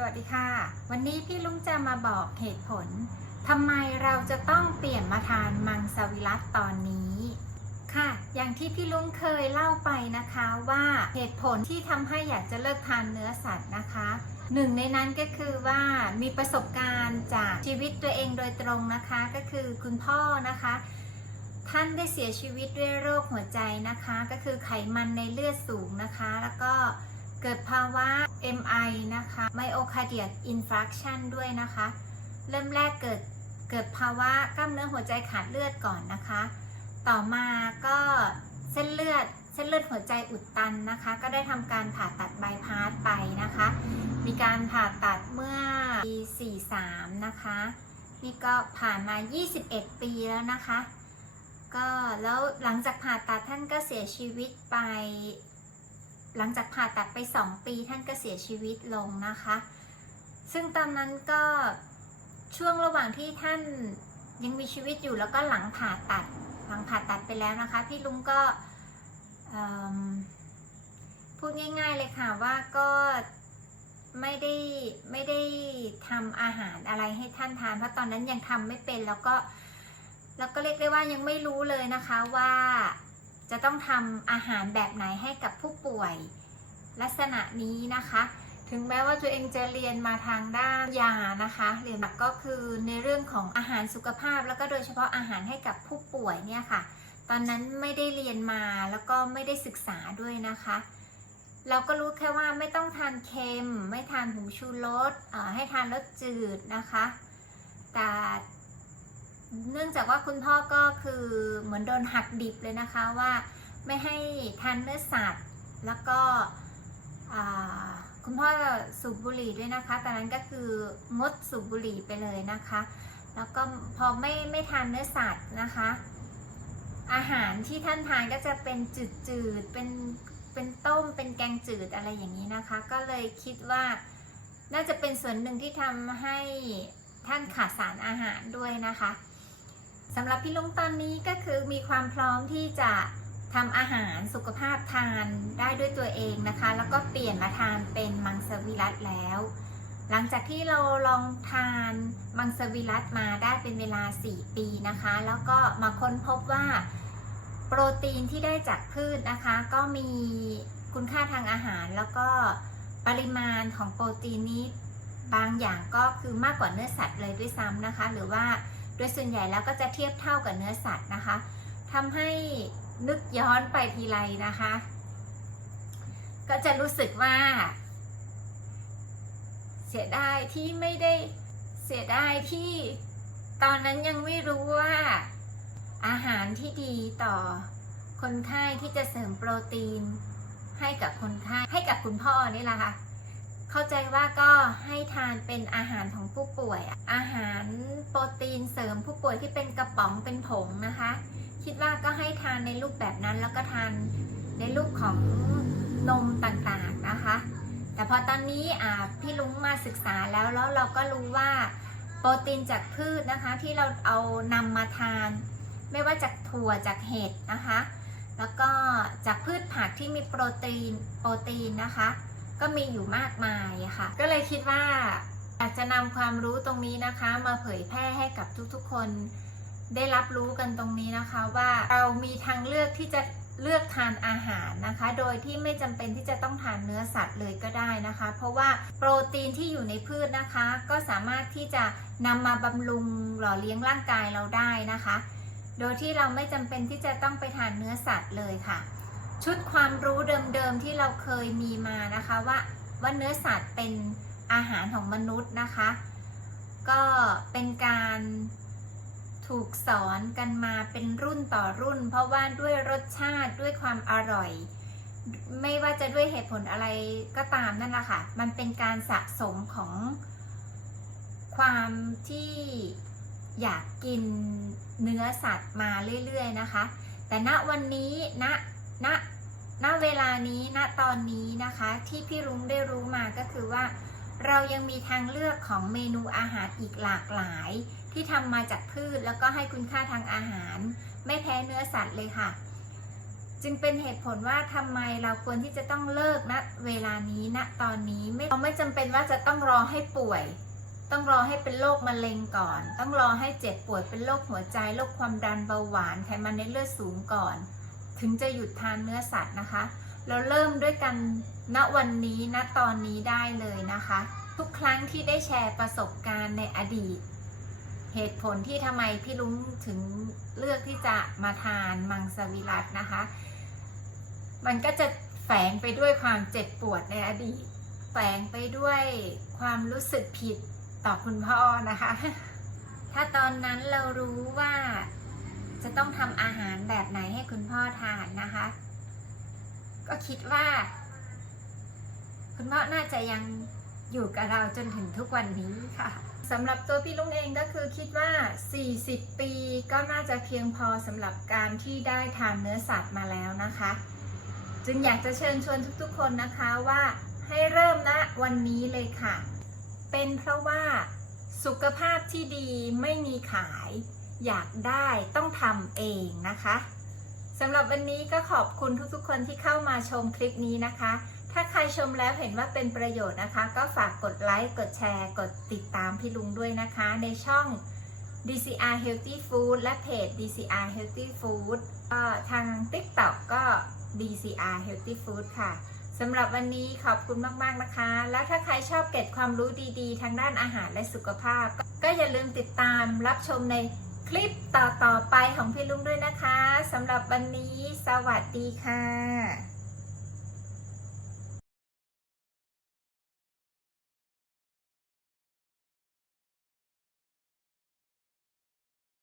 สวัสดีค่ะ วันนี้พี่ลุงจะมาบอกเหตุผลทำไมเราจะต้องเปลี่ยนมาทานมังสวิรัตตอนนี้ค่ะ อย่างที่พี่ลุงเคยเล่าไปนะคะว่าเหตุผลที่ทำให้อยากจะเลิกทานเนื้อสัตว์นะคะหนึ่งในนั้นก็คือว่ามีประสบการณ์จากชีวิตตัวเองโดยตรงนะคะ ก็คือคุณพ่อนะคะ ท่านได้เสียชีวิตด้วยโรคหัวใจนะคะ ก็คือไขมันในเลือดสูงนะคะ แล้วก็ เกิดภาวะ MI นะคะ Myocardial Infarction ด้วยนะคะ เริ่มแรกเกิดเกิดภาวะกล้ามเนื้อหัวใจขาดเลือดก่อนนะคะ ต่อมาก็เส้นเลือดเส้นเลือดหัวใจอุดตันนะคะ ก็ได้ทำการผ่าตัดบายพาสไปนะคะ มีการผ่าตัดเมื่อปี 43 นะคะ นี่ก็ผ่านมา 21 ปีแล้วนะคะ ก็แล้วหลังจากผ่าตัดท่านก็เสียชีวิตไป หลังจากผ่าตัดไป 2 ปีท่านก็เสียชีวิตลงนะคะ ซึ่งตอนนั้นก็ช่วงระหว่างที่ท่านยังมีชีวิตอยู่แล้วก็หลังผ่าตัด หลังผ่าตัดไปแล้วนะคะ พี่ลุงก็พูดง่าย ๆเลยค่ะว่าก็ไม่ได้ไม่ได้ทำอาหารอะไรให้ท่านทาน เพราะตอนนั้นยังทำไม่เป็นแล้วก็แล้วก็เรียกได้ว่ายังไม่รู้เลยนะคะว่า จะต้องทำอาหารแบบไหนให้กับผู้ป่วย ลักษณะนี้นะคะ ถึงแม้ว่าตัวเองจะเรียนมาทางด้านยานะคะเรียนแบบก็คือในเรื่องของอาหารสุขภาพ แล้วก็โดยเฉพาะอาหารให้กับผู้ป่วยเนี่ยค่ะ ตอนนั้นไม่ได้เรียนมาแล้วก็ไม่ได้ศึกษาด้วยนะคะเราก็รู้แค่ว่าไม่ต้องทานเค็ม ไม่ทานผงชูรสให้ทานรสจืดนะคะ แต่ เนื่องจากว่าคุณพ่อก็คือเหมือนโดนหักดิบเลยนะคะว่าไม่ให้ทานเนื้อสัตว์ แล้วก็คุณพ่อสูบบุหรี่ด้วยนะคะ ตอนนั้นก็คืองดสูบบุหรี่ไปเลยนะคะ แล้วก็พอไม่ไม่ทานเนื้อสัตว์นะคะ อาหารที่ท่านทานก็จะเป็นจืดๆ เป็นเป็นต้ม เป็นแกงจืดอะไรอย่างนี้นะคะ ก็เลยคิดว่าน่าจะเป็นส่วนหนึ่งที่ทำให้ท่านขาดสารอาหารด้วยนะคะ สำหรับพี่ลุงตอนนี้ก็คือมีความพร้อมที่จะทำอาหารสุขภาพทานได้ด้วยตัวเองนะคะ แล้วก็เปลี่ยนมาทานเป็นมังสวิรัตแล้ว หลังจากที่เราลองทานมังสวิรัตมาได้เป็นเวลา 4 ปีนะคะ แล้วก็มาค้นพบว่า โปรตีนที่ได้จากพืชนะคะ ก็มีคุณค่าทางอาหารแล้วก็ปริมาณของโปรตีนนี้บางอย่างก็คือมากกว่าเนื้อสัตว์เลยด้วยซ้ำนะคะ หรือว่า โดยส่วนใหญ่แล้วก็จะเทียบเท่ากับเนื้อสัตว์นะคะทำให้นึกย้อนไปทีไรนะคะ ก็จะรู้สึกว่า เสียดายที่ไม่ได้เสียดายที่ตอนนั้นยังไม่รู้ว่า อาหารที่ดีต่อคนไข้ที่จะเสริมโปรตีน ให้กับคนไข้ให้กับคุณพ่อนี่แหละค่ะ เข้าใจว่าก็ให้ทานเป็นอาหารของผู้ป่วย อาหารโปรตีนเสริมผู้ป่วยที่เป็นกระป๋องเป็นผงนะคะ คิดว่าก็ให้ทานในรูปแบบนั้นแล้วก็ทานในรูปของนมต่างๆนะคะ แต่พอตอนนี้พี่ลุงมาศึกษาแล้วแล้วเราก็รู้ว่าโปรตีนจากพืชนะคะที่เราเอานำมาทาน ไม่ว่าจากถั่วจากเห็ดนะคะ แล้วก็จากพืชผักที่มีโปรตีนโปรตีนนะคะ ก็มีอยู่มากมายค่ะ ก็เลยคิดว่าอยากจะนำความรู้ตรงนี้นะคะ มาเผยแพร่ให้กับทุกๆ คนได้รับรู้กันตรงนี้นะคะว่าเรามีทางเลือกที่จะเลือกทานอาหารนะคะ โดยที่ไม่จำเป็นที่จะต้องทานเนื้อสัตว์เลยก็ได้นะคะ เพราะว่าโปรตีนที่อยู่ในพืชนะคะ ก็สามารถที่จะนำมาบำรุงหล่อเลี้ยงร่างกายเราได้นะคะ โดยที่เราไม่จำเป็นที่จะต้องไปทานเนื้อสัตว์เลยค่ะ ชุดความรู้เดิมๆที่เราเคยมีมานะคะว่าว่าเนื้อสัตว์เป็นอาหารของมนุษย์นะคะ ก็เป็นการถูกสอนกันมาเป็นรุ่นต่อรุ่น เพราะว่าด้วยรสชาติด้วยความอร่อย ไม่ว่าจะด้วยเหตุผลอะไรก็ตามนั่นแหละค่ะ มันเป็นการสะสมของความที่อยากกินเนื้อสัตว์มาเรื่อยๆนะคะ แต่ณวันนี้ณ ณณเวลานี้ณตอนนี้นะคะที่พี่รุ้งได้รู้มาก็คือว่า เรายังมีทางเลือกของเมนูอาหารอีกหลากหลาย ที่ทำมาจากพืชแล้วก็ให้คุณค่าทางอาหาร ไม่แพ้เนื้อสัตว์เลยค่ะ จึงเป็นเหตุผลว่าทำไมเราควรที่จะต้องเลิกณเวลานี้ณตอนนี้ไม่เราไม่จำเป็นว่าจะต้องรอให้ป่วย ต้องรอให้เป็นโรคมะเร็งก่อน ต้องรอให้เจ็บปวดเป็นโรคหัวใจโรคความดันเบาหวานไขมันในเลือดสูงก่อน ถึงจะหยุดทานเนื้อสัตว์นะคะ เราเริ่มด้วยกันณวันนี้ณตอนนี้ได้เลยนะคะ ทุกครั้งที่ได้แชร์ประสบการณ์ในอดีต เหตุผลที่ทำไมพี่ลุงถึงเลือกที่จะมาทานมังสวิรัตนะคะ มันก็จะแฝงไปด้วยความเจ็บปวดในอดีต แฝงไปด้วยความรู้สึกผิดต่อคุณพ่อนะคะ ถ้าตอนนั้นเรารู้ว่า จะต้องทำอาหารแบบไหนให้คุณพ่อทานนะคะ ก็คิดว่า คุณพ่อน่าจะยังอยู่กับเราจนถึงทุกวันนี้ค่ะสำหรับตัวพี่ลุงเองก็คือคิดว่า 40 ปีก็น่าจะเพียงพอสำหรับการที่ได้ทานเนื้อสัตว์มาแล้วนะคะ จึงอยากจะเชิญชวนทุกๆคนนะคะว่าให้เริ่มณวันนี้เลยค่ะ เป็นเพราะว่าสุขภาพที่ดีไม่มีขาย อยากได้ต้องทำเองนะคะสำหรับวันนี้ก็ขอบคุณทุกๆ คนที่เข้ามาชมคลิปนี้นะคะ ถ้าใครชมแล้วเห็นว่าเป็นประโยชน์นะคะ ก็ฝากกดไลค์ กดแชร์ กดติดตามพี่ลุงด้วยนะคะ ในช่อง DCR Healthy Food และเพจ DCR Healthy Food ก็ทาง TikTok ก็ DCR Healthy Food ค่ะสำหรับวันนี้ขอบคุณมาก ๆ นะคะ แล้วถ้าใครชอบเก็บความรู้ดี ๆ ทางด้านอาหารและสุขภาพ ก็ก็อย่าลืมติดตามรับชมใน คลิปต่อๆไปของพี่ลุงด้วยนะคะสำหรับวันนี้สวัสดีค่ะ